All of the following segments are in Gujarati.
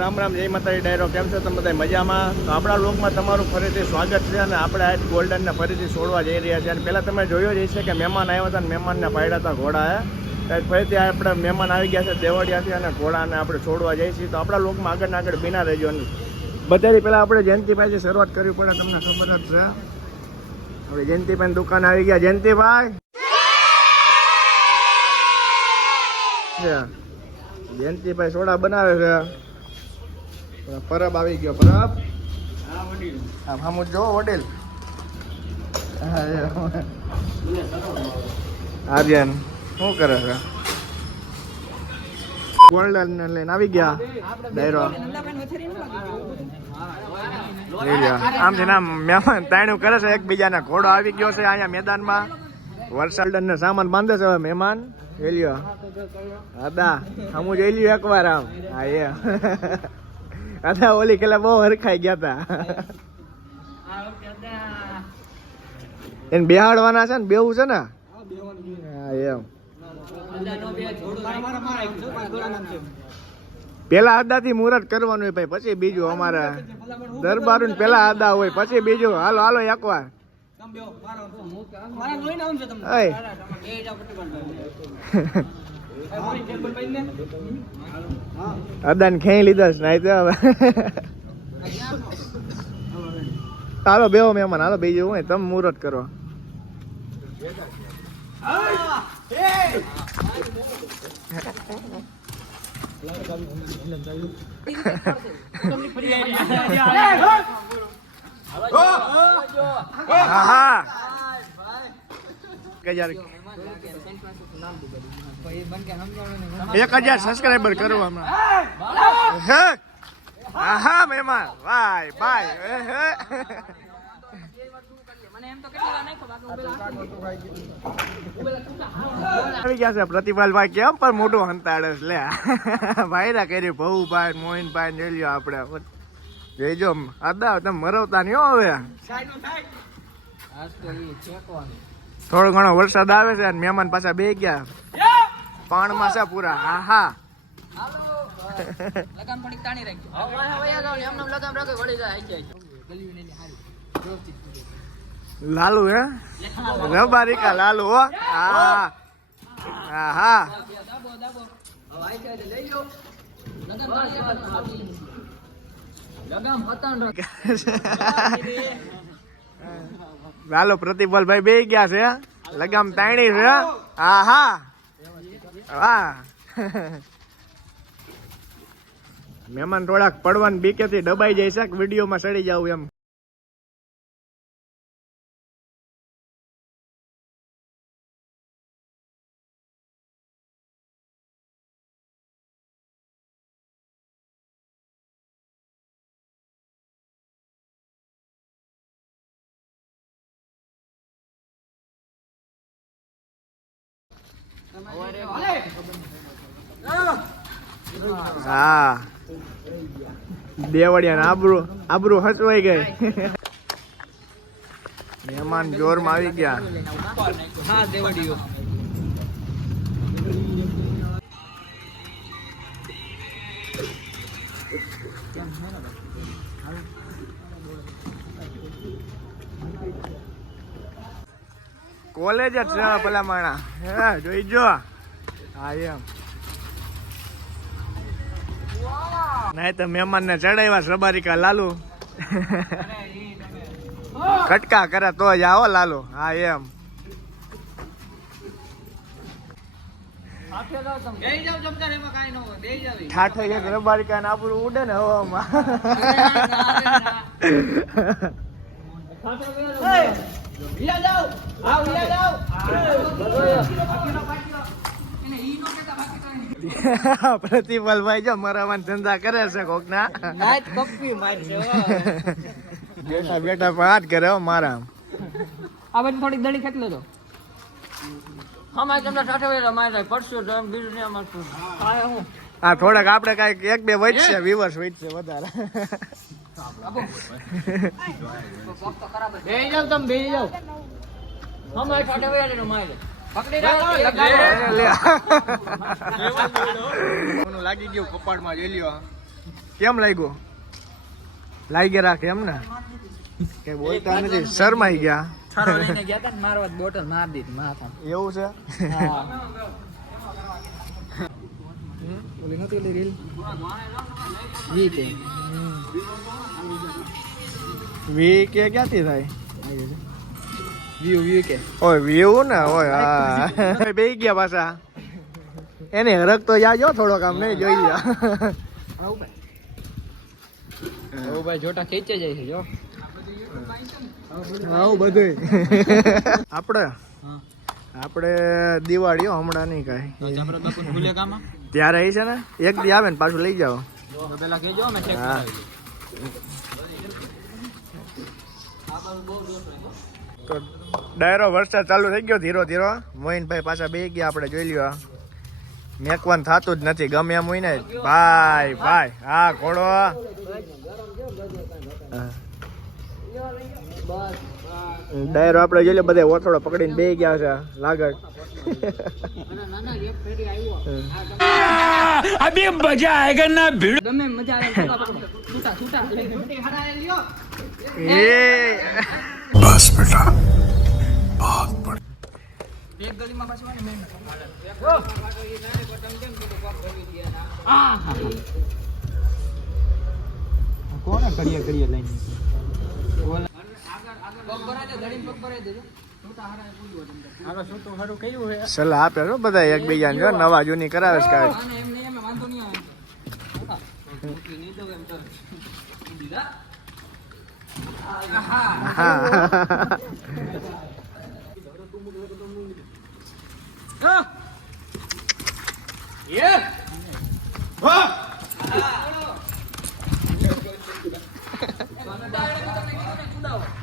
રામ રામ, જય માતાજી ડાયરો. કેમ છો તમે બધા? મજામાં? તો આપણા લોકમાં તમારું ફરીથી સ્વાગત છે. અને આપણે આજ ગોલ્ડનને ફરીથી છોડવા જઈ રહ્યા છીએ. અને પહેલાં તમે જોયો જ છે કે મહેમાન આવ્યા હતા અને મહેમાનને પાડ્યા હતા ઘોડા. ફરીથી આપણે મહેમાન આવી ગયા છે દેવળિયાથી અને ઘોડાને આપણે છોડવા જઈએ છીએ. તો આપણા લોકમાં આગળ આગળ બિના રહેજો. બધાથી પહેલાં આપણે જયંતિભાઈથી શરૂઆત કરવી પડે, તમને ખબર જ છે. આપણે જયંતિભાઈ દુકાન આવી ગયા. જયંતિભાઈ જયંતિભાઈ સોડા બનાવે છે. પરબ આવી ગયો. પરબ હા સામું જો વડીલ આર્યન શું કરે છે? ગોલ્ડન લઈને આવી ગયા ડાયરો. આમ છે નામ મહેમાન તાણું કરે છે એકબીજાના. ઘોડો આવી ગયો છે અહીંયા મેદાનમાં. વરસાદ ને સામાન બાંધે છે હવે મહેમાન. એલિયો દાદા હમું જોઈ લ્યું એકવાર આમ. હા એ દાદા ઓલી ખેલા બહુ હરખાઈ ગયા હતા. એને બેહાડવાના છે ને, બેવું છે ને. હા એમ પેલા આદાથી મુહૂર્ત કરવાનું હોય ભાઈ, પછી બીજું. અમારા દરબાર પેલા આદા હોય પછી બીજું. હાલો હાલો એકવાર અદાન ખેઈ લીધા છે નહીં તો હવે. હાલો બેહો મહેમાન, હાલો બીજું હોય તમે મુહૂર્ત કરો. એક 1000 સબસ્ક્રાઈબર કરવા હમણાં. હા મહેમાન ભાઈ ભાઈ આવી ગયા છે પ્રતિભાલભાઈ. કેમ પણ મોટું હંતાડે લે ભાઈ ના કર્યું. ભવુભાઈ મોહિનભાઈ ને લ્યો આપડે જોઈજો. આદા તમે મરવતા નહીં હવે. થોડો ઘણો વરસાદ આવે છે અને મહેમાન પાછા બે ગયા પાણમાં છે પૂરા. હા હા લાલુ હે રબારિકા લાલુ હો. હા હા હા લાલો પ્રતિભાલભાઈ બે ગયા છે. લગામ તાણી છે. હા હા હા મહેમાન થોડાક પડવાની બીકેથી દબાઈ જાય છે. વિડીયોમાં સડી જાવ એમ. હા દેવળિયા આબરૂ હચવાઈ ગઈ. મહેમાન જોરમાં આવી ગયા. કોલેજ જ છે પેલા માણા. જોઈ જો. હા એમ નહીં તો મહેમાન ને ચડાવ્યા રબારિકા લાલુ. કટકા કરે તો જ આવો લાલુ. હા એમ ઠાઠો એક રબારિકા ને આપણું ઉડે ને હવામાં. પ્રતિભાલભાઈ જો મરાવાન ધંધા કરે છે કોક ના. બેઠા બેઠા વાત કરે મારા. આ બધી થોડીક દડી ખેંચ લેજો. હા થોડાક આપડે કઈક 1-2 વધશે, વ્યુઅર્સ વધશે વધારે. પકડી રાખો લગાડો. મને લાગી ગયું કપાળમાં જોઈ લ્યો. કેમ લાગ્યું? લાગી રાખે એમ ને કે બોલતા નથી, શરમાઈ ગયા. થારો લઈને ગયા તા ને મારવા બોટલ માર દીધી માથા. એવું છે? હા. ઓલી નતી ઓલી રીલ વી તે વી કે ક્યાંથી થાય? વ્યૂ કે ઓય વ્યૂ ને ઓય હા બે ગયા પાછા. એને હરક તો જાજો થોડોક આમ નહીં જોઈ લ્યો. ઓ ભાઈ જોટા ખેંચે જાય છે જો. આવું બધું આપણે દિવાળીઓ હમણાં નહીં કાંઈ. જબરદસ્ત બાપુ ભૂલે કામાં ત્યારે એ છે ને એક દી આવે ને પાછું લઈ જાઓ. તો પેલા કેજો અમે ચેક હા. તો ડાયરો વરસાદ ચાલુ થઈ ગયો ધીરો ધીરો. મોહિનભાઈ પાછા બે ગયા, આપણે જોઈ લ્યો. મેકવાનું થતું જ નથી ગમે એમ હોય ને ભાઈ ભાઈ. હા ઘોડો ડાયરો આપણે જોઈ લો બધા ઓથોડો પકડીને બે ગયા છે લાગડ. अभी मजा आएगा ना भिड़ ગમે મજા આવે છૂટા છૂટા એ बस बेटा बहुत बड़ा એક ગલીમાં પાછું આવે ને મેં કોને કરીએ કરીએ લઈને સલાહ આપે છો બધા એકબીજાને જો નવા જૂની કરાવે છે કાંઈ.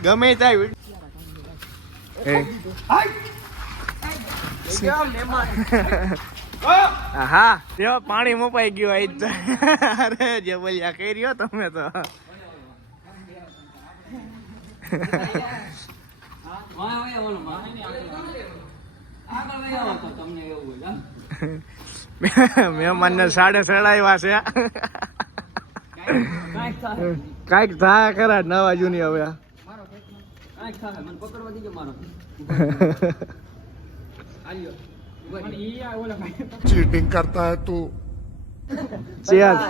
ગમે ત્યાં હા તેમાં પાણી મુપાઈ ગયું આઈ જ. અરે જે બોલ્યા કઈ રહ્યો તમે તો. મહેમાન ને સાડે સડાવ્યા છે. કાંઈક થા ખરા નવા જૂની હવે. चीटिंग करता है तू Cheers.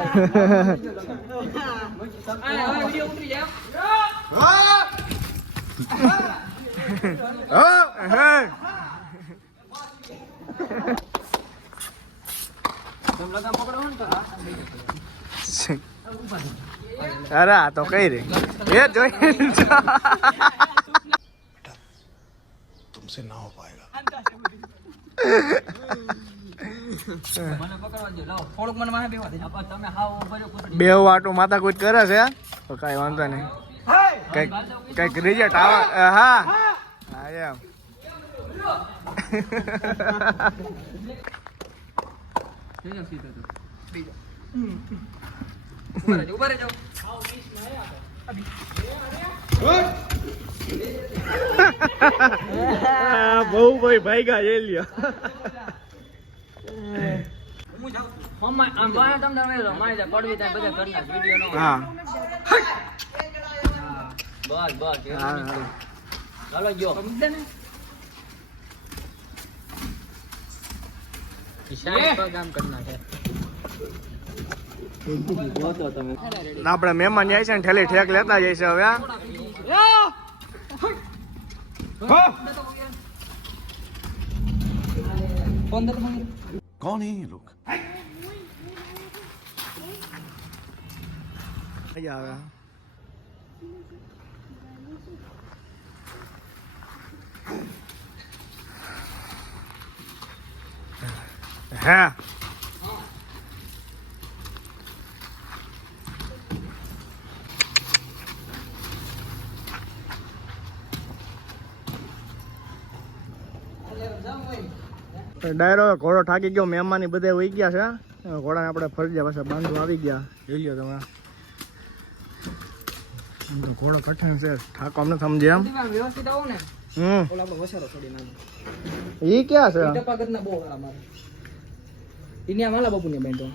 અરે આ તો કઈ રે એ જોઈ तुमसे ना हो पाएगा બે વાટું માથા કૂટ કરે છે તો કઈ વાંધો નહીં. કઈક રિઝલ્ટ આવે. હા હા એમ. બહુ ભાઈ ભાઈગા જઈ લ્યો. હા આપણે મહેમાન જાય છે ને ઠેલી ઠેક લેતા જાય છે હવે. कौन है ये लोग મજા આવે. હા ડાયરો ઘોડો થાકી ગયો. મહેમાની બધા વહી ગયા છે. ઘોડાને આપણે ફરજિયા પાછા બાંધવા આવી ગયા. જોઈ લ્યો તમે. ઘોડો કઠણ છે, ઠાકો અમને સમજે એમ. વ્યવસ્થિત આવો ને ઓલા આપણો વસારો છોડી નાખો. ઈ ક્યાં છે ટપાગતના બહુ સારા મારે. ઇન્યા માલા બાપુને બેઠો.